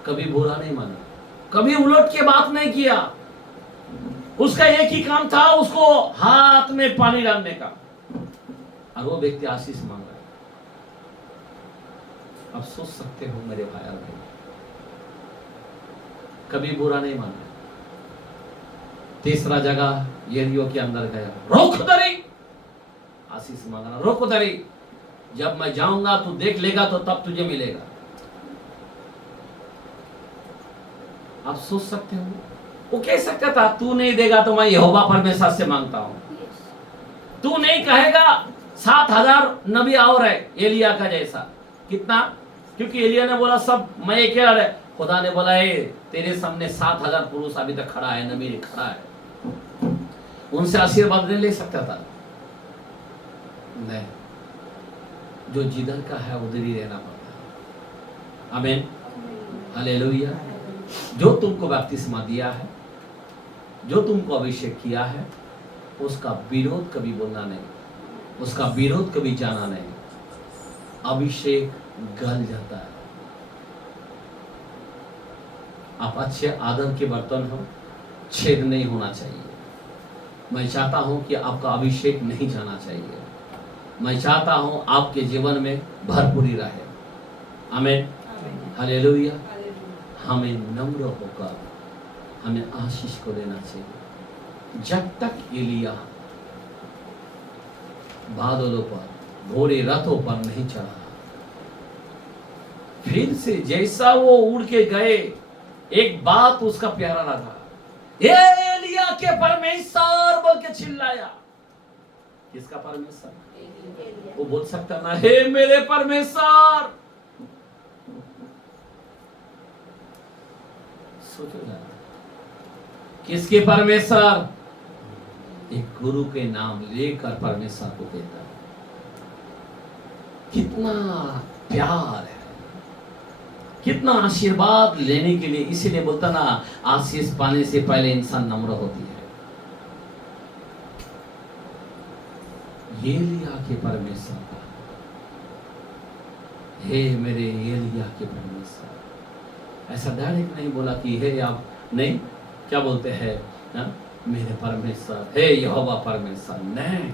कभी बुरा नहीं माना, कभी उलट के बात नहीं किया। उसका एक ही काम था, उसको हाथ में पानी डालने का, और वो व्यक्ति आशीष मांग रहा है। अब सोच सकते हो मेरे भाई और बहन, कभी बुरा नहीं माना। तीसरा जगह यरीहो के अंदर गया, रोक दरी, आशीष मांगा, रोक दरी, जब मैं जाऊंगा तू देख लेगा तो तब तुझे मिलेगा। आप सोच सकते हो, वो कह सकता था तू नहीं देगा तो मैं यहोवा परमेश्वर से मांगता हूं। तू नहीं कहेगा 7,000 नबी और है एलिया का जैसा। कितना? क्योंकि एलिया ने बोला सब मैं अकेला है, खुदा ने बोला है तेरे सामने 7,000 पुरुष अभी तक खड़ा है, नबी खड़ा है। उनसे आशीर्वाद नहीं ले सकता था? नहीं, जो जिधर का है उधर ही रहना पड़ता है। आमीन, हालेलुया। जो तुमको बपतिस्मा दिया है जो तुमको अभिषेक किया है उसका विरोध कभी बोलना नहीं, उसका विरोध कभी जाना नहीं। अभिषेक गल जाता है। आप अच्छे आदर के बर्तन हो, छेद नहीं होना चाहिए। मैं चाहता हूं कि आपका अभिषेक नहीं जाना चाहिए। मैं चाहता हूं आपके जीवन में भरपूरी रहे। आमीन, हालेलुया। हमें नम्र होकर हमें आशीष को लेना चाहिए। जब तक एलिया बादलों पर घोड़े रथों पर नहीं चढ़ा, फिर से जैसा वो उड़ के गए, एक बात उसका प्यारा लगा, हे एलिया के परमेश्वर बोल के चिल्लाया। किसका परमेश्वर? वो बोल सकता ना, हे मेरे परमेश्वर। सोचो ना, किसके परमेश्वर? एक गुरु के नाम लेकर परमेश्वर को कहता है। कितना प्यार है, कितना आशीर्वाद लेने के लिए। इसीलिए बोलता ना, आशीष पाने से पहले इंसान नम्र होती है। एलिया के परमेश्वर का, हे मेरे एलिया के परमेश्वर। ऐसा डायरेक्ट नहीं बोला कि हे आप, नहीं, क्या बोलते हैं ना, मेरे परमेश्वर, हे यहोवा परमेश्वर, नहीं,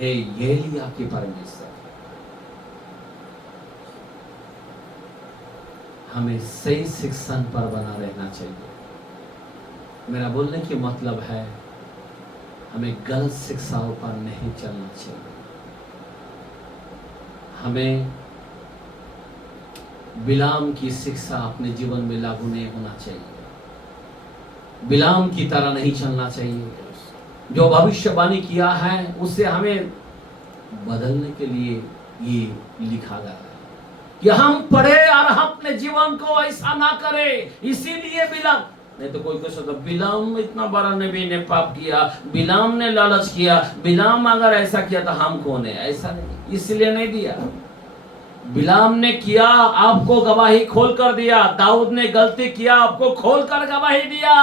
हे एलिया के परमेश्वर। हमें सही शिक्षण पर बना रहना चाहिए। मेरा बोलने की मतलब है, हमें गलत शिक्षाओं पर नहीं चलना चाहिए। हमें बिलाम की शिक्षा अपने जीवन में लागू नहीं होना चाहिए। बिलाम की तरह नहीं चलना चाहिए। जो भविष्यवाणी किया है उससे हमें बदलने के लिए ये लिखा गया है कि हम पढ़े और हम अपने जीवन को ऐसा ना करें। इसीलिए बिलाम, नहीं तो कोई कुछ होता, बिलाम इतना बड़ा नबी ने पाप किया, बिलाम ने लालच किया, बिलाम अगर ऐसा किया तो हम कौन है? ऐसा नहीं, इसलिए नहीं दिया। बिलाम ने किया, आपको गवाही खोल कर दिया। दाऊद ने गलती किया, आपको खोल कर गवाही दिया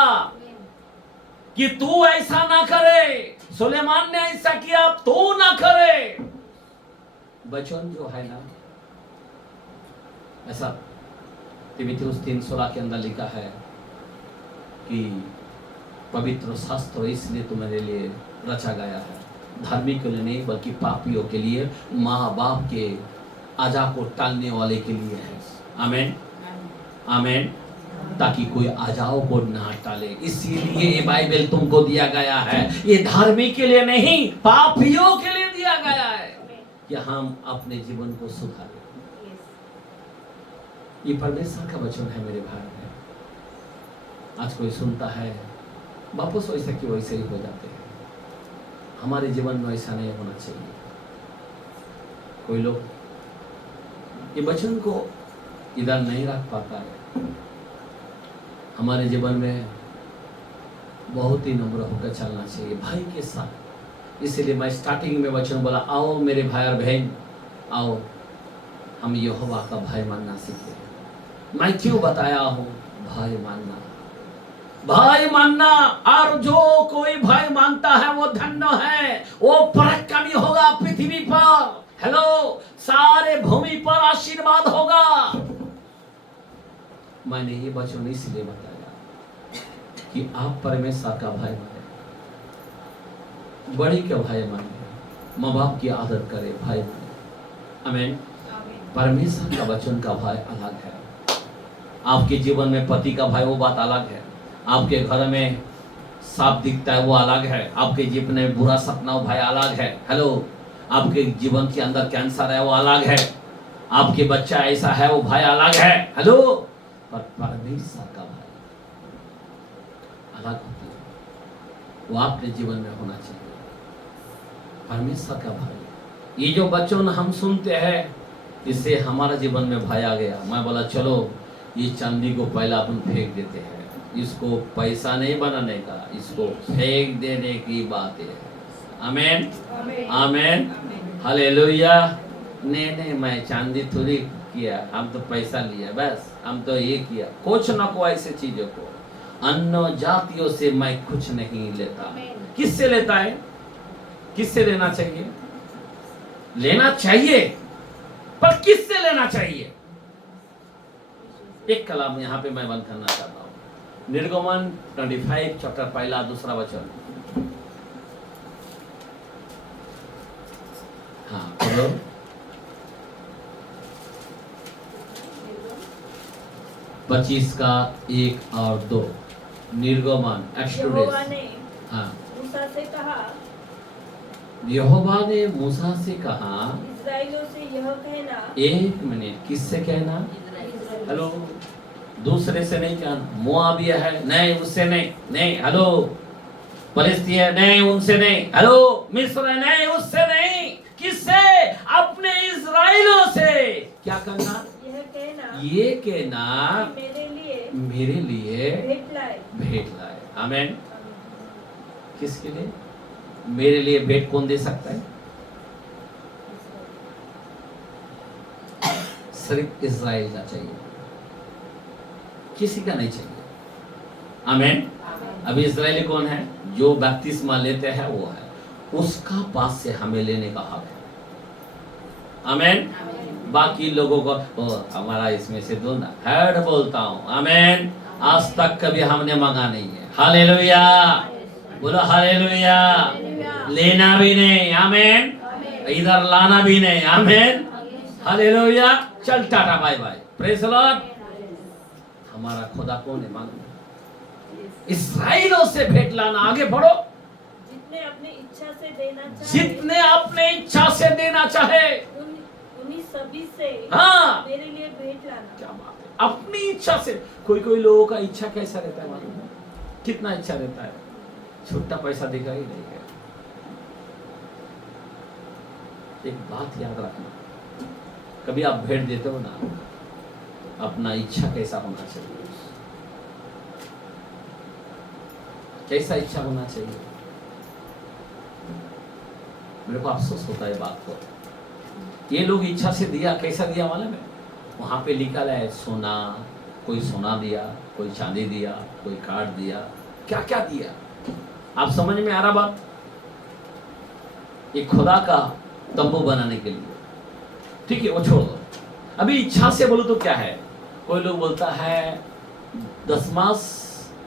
कि तू ऐसा ना करे। सुलेमान ने ऐसा किया, तू ना करे। वचन जो है ना, ऐसा तीमुथियुस 3:16 के अंदर लिखा है कि पवित्र शास्त्र इसलिए तुम्हारे लिए रचा गया है, धार्मिक के लिए नहीं बल्कि पापियों के लिए, माँ बाप के आजा को टालने वाले के लिए है। आमीन, आमीन, ताकि कोई आजाओं को ना टाले। इसीलिए ये बाइबल तुमको दिया गया है। ये धार्मिक के लिए नहीं, पापियों के लिए दिया गया है कि हम अपने जीवन को सुधारें। ये परमेश्वर का वचन है मेरे भाई बहन। आज कोई सुनता है, वापस वैसा कि वैसे ही हो जाते हैं। हमारे जीवन में ऐसा नहीं होना चाहिए। कोई लोग ये वचन को इधर नहीं रख पाता है। हमारे जीवन में बहुत ही नम्र होकर चलना चाहिए भाई के साथ। इसीलिए मैं स्टार्टिंग में वचन बोला, आओ मेरे भाई और बहन, आओ हम यहोवा का भाई मानना सीखें। मैं क्यों बताया हूँ भाई मानना? भाई मानना, और जो कोई भाई मानता है वो धन्य है, वो पराक्रमी होगा पृथ्वी पर। हेलो, सारे भूमि पर आशीर्वाद होगा। मैंने ये वचन इसलिए बताया कि आप परमेश्वर का भाई माने, बड़ी के भाई माने, माँ बाप की आदत करे, भाई माने। आमीन। परमेश्वर का वचन का भाई अलग है। आपके जीवन में पति का भाई वो बात अलग है। आपके घर में सांप दिखता है वो अलग है। आपके जीवन में बुरा सपना वो भाई अलग है। हेलो, आपके जीवन के अंदर कैंसर है वो अलग है। आपके बच्चा ऐसा है वो भाई अलग है। हेलो, पर परमेश्वर का भाई अलग होता है, वो आपके जीवन में होना चाहिए। परमेश्वर का भाई, ये जो वचन हम सुनते हैं इससे हमारा जीवन में भाई आ गया। मैं बोला चलो ये चांदी को पहला अपन फेंक देते हैं, इसको पैसा नहीं बनाने का, इसको फेंक देने की बात है। आमीन, आमीन, हालेलुया। नहीं, मैं चांदी थोड़ी किया, हम तो पैसा लिया, बस हम तो ये किया। कुछ ना को ऐसे चीजों को अन्य जातियों से मैं कुछ नहीं लेता। किससे लेता है? किससे लेना चाहिए? लेना चाहिए, पर किससे लेना चाहिए? एक कलाम यहाँ पे मैं बंद करना चाहता हूं। निर्गमन 25 चैप्टर पहला दूसरा वचन। हाँ बोलो। 25 का 1 और 2। निर्गमन यहोवा ने हाँ, मूसा से कहा, यहोवा ने मूसा से कहा, इस्राएलियों से यह कहना। एक मिनट, किससे कहना? हेलो, दूसरे से नहीं कहना। मोआबिया है, नहीं उससे नहीं, नहीं। हेलो, फलिस्तीन है, नहीं उनसे नहीं। हेलो, मिस्र है, नहीं उससे नहीं। किससे? अपने इस्राएलियों से। क्या करना? यह कहना, ये कहना मेरे लिए भेंट लाए। भेंट लाए। आमीन। किसके लिए? मेरे लिए भेंट कौन दे सकता है? सिर्फ इस्राएल का चाहिए, किसी का नहीं चाहिए। आमीन। अभी इस्राएली कौन है? जो बपतिस्मा लेते हैं वो है, उसका पास से हमें लेने का हक है। आमीन। बाकी लोगों को हमारा इसमें से दो ना, हेड बोलता हूँ। आमीन। आज तक कभी हमने मांगा नहीं है। हालेलुया, बोलो हालेलुया। लेना भी नहीं। आमीन। इधर लाना भी नहीं। आमीन। हालेलुया। चल tata bye bye, praise the lord. हमारा खुदा कौन है? मालूम? इस्राएलियों से भेंट लाना। आगे बढ़ो। जितने अपनी इच्छा से देना चाहे, जितने अपने इच्छा से देना चाहे, उन्हीं सभी से हाँ, मेरे लिए भेंट लाना। क्या बात है। अपनी इच्छा से। कोई कोई लोगों का इच्छा कैसा रहता है मालूम है? कितना इच्छा रहता है, छुट्टा पैसा दिखा ही नहीं है। एक बात याद रखना, कभी आप भेंट देते हो ना, अपना इच्छा कैसा होना चाहिए, कैसा इच्छा होना चाहिए। मेरे को अफसोस होता है बात को। ये लोग इच्छा से दिया, कैसा दिया मालूम है? वहां पे लिखा है सोना, कोई सोना दिया, कोई चांदी दिया, कोई कार्ड दिया, क्या क्या दिया। आप समझ में आ रहा बात? एक खुदा का तंबू बनाने के लिए, ठीक है, वो छोड़ दो। अभी इच्छा से बोलो तो क्या है? कोई लोग बोलता है दशमास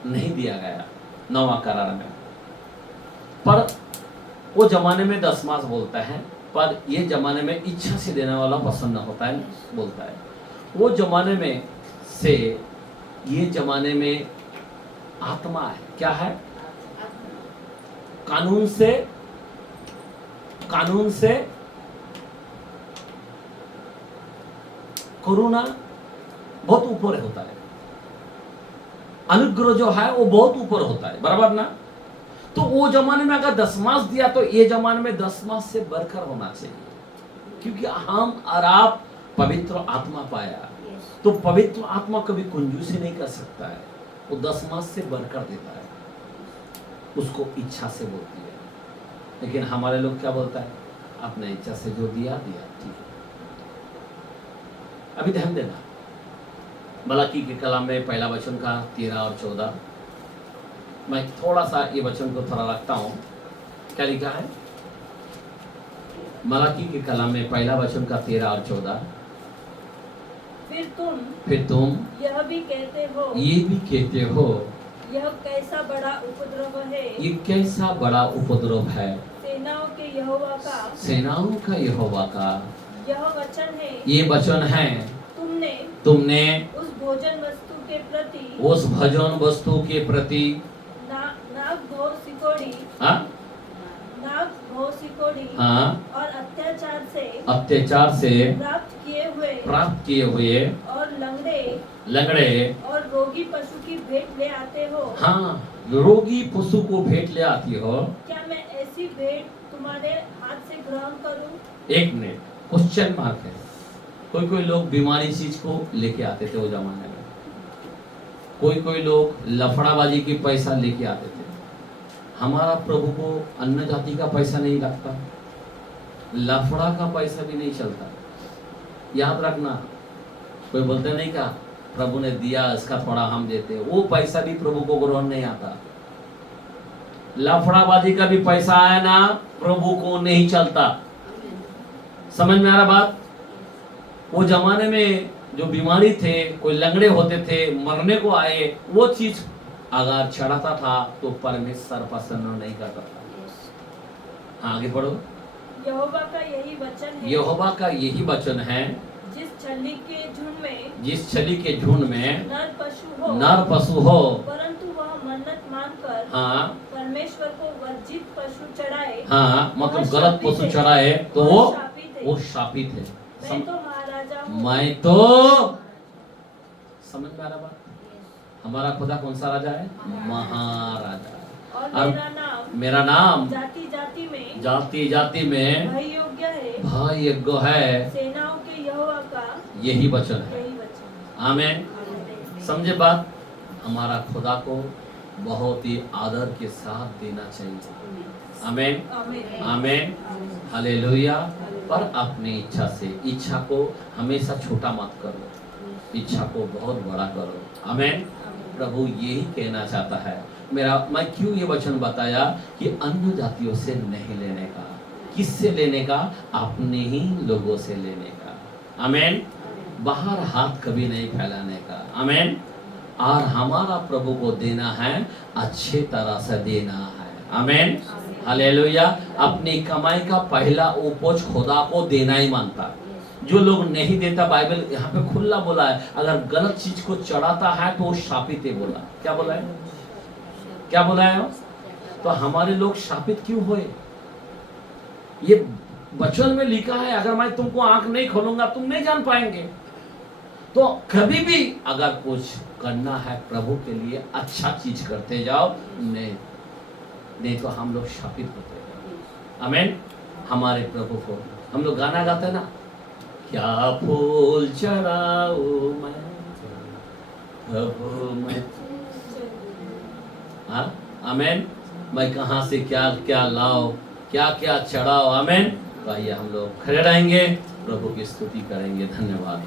नहीं दिया गया नवा करार में, पर वो जमाने में दशमास बोलता है, पर ये जमाने में इच्छा से देने वाला पसंद न होता है बोलता है। वो जमाने में से ये जमाने में आत्मा है, क्या है? कानून से करुणा बहुत ऊपर होता है, अनुग्रह जो है वो बहुत ऊपर होता है, बराबर ना? तो वो जमाने में अगर दशमास दिया तो ये जमाने में दशमास से बढ़कर होना चाहिए, क्योंकि हम और आप पवित्र आत्मा पाया, तो पवित्र आत्मा कभी कंजूसी नहीं कर सकता है, वो दशमास से बढ़कर देता है, उसको इच्छा से बोलती है। लेकिन हमारे लोग क्या बोलता है? अपने इच्छा से जो दिया दिया, ठीक है। अभी ध्यान देना, मलाकी के कलाम में पहला वचन का 13 और 14, मैं थोड़ा सा ये वचन को थोड़ा रखता हूं। क्या लिखा है? मलाकी के कलाम में पहला वचन का 13 और 14। फिर तुम यह भी कहते हो, ये भी कहते हो, यह कैसा बड़ा उपद्रव है, ये कैसा बड़ा उपद्रव है, सेनाओं के यहोवा का, सेनाओं का यहोवा का यह वचन है, ये वचन है, तुमने उस भोजन वस्तु के प्रति नाग भोर सिकोड़ी, हाँ, और अत्याचार से प्राप्त किए हुए और लंगड़े और रोगी पशु की भेंट ले आते हो। हाँ, रोगी पशु को भेंट ले आती हो। क्या मैं ऐसी भेंट तुम्हारे हाथ से ग्रहण करूं? एक मिनट, क्वेश्चन मार्क है। कोई कोई लोग बीमारी चीज को लेके आते थे वो जमाने में, कोई लोग लफड़ाबाजी की पैसा लेके आते थे। हमारा प्रभु को अन्य जाति का पैसा नहीं लगता, लफड़ा का पैसा भी नहीं चलता। याद रखना, कोई बोलते नहीं का प्रभु ने दिया, इसका थोड़ा हम देते, वो पैसा भी प्रभु को ग्रहण नहीं आता। लफड़ाबाजी का भी पैसा आया ना, प्रभु को नहीं चलता। समझ में आ रहा बात? वो जमाने में जो बीमारी थे, कोई लंगड़े होते थे, मरने को आए, वो चीज अगर चढ़ाता था तो परमेश्वर पसंद नहीं करता था। आगे पढ़ो। यहोवा का यही वचन है, यहोवा का यही वचन है, जिस छली के झुंड में नर पशु हो, परंतु वह मन्नत मानकर हाँ परमेश्वर को वर्जित पशु चढ़ाए, हाँ, मतलब गलत पशु चढ़ाए तो वो शापित है। मैं तो महाराजा हूँ। मैं तो, समझ में आ रहा बात? हमारा खुदा कौन सा राजा है? महाराजा। और मेरा नाम जाति जाति में भाई योग्य है, सेनाओं के यहोवा का यही वचन है। यही वचन। आमीन। समझे बात? हमारा खुदा को बहुत ही आदर के साथ देना चाहिए। आमीन आमीन हालेलुया। पर अपनी इच्छा से, इच्छा को हमेशा छोटा मत करो, इच्छा को बहुत बड़ा करो। आमीन। प्रभु यही कहना चाहता है। मैं क्यों ये वचन बताया कि अन्य जातियों से नहीं लेने का, किससे लेने का? अपने ही लोगों से लेने का। आमीन। बाहर हाथ कभी नहीं फैलाने का। आमीन। और हमारा प्रभु को देना है, अच्छे तरह से देना है। आमीन हालेलुया। अपनी कमाई का पहला उपज खुदा को देना ही मानता। जो लोग नहीं देता, बाइबल यहाँ पे खुला बोला है, अगर गलत चीज को चढ़ाता है तो वो शापित है। बोला क्या बोला है? क्या बोला है? तो हमारे लोग शापित क्यों हुए? ये वचन में लिखा है, अगर मैं तुमको आंख नहीं खोलूंगा तुम नहीं जान पाएंगे। तो कभी भी अगर कुछ करना है प्रभु के लिए, अच्छा चीज करते जाओ, नहीं तो हम लोग शापित होते हैं। आमीन। हमारे प्रभु को हम लोग गाना गाते हैं ना, क्या फूल चढ़ाऊं मैं प्रभु में। हाँ आमीन। मैं कहाँ से क्या क्या लाओ, क्या क्या चढ़ाओ। आमीन। तो आइए हम लोग खड़े रहेंगे, प्रभु की स्तुति करेंगे। धन्यवाद।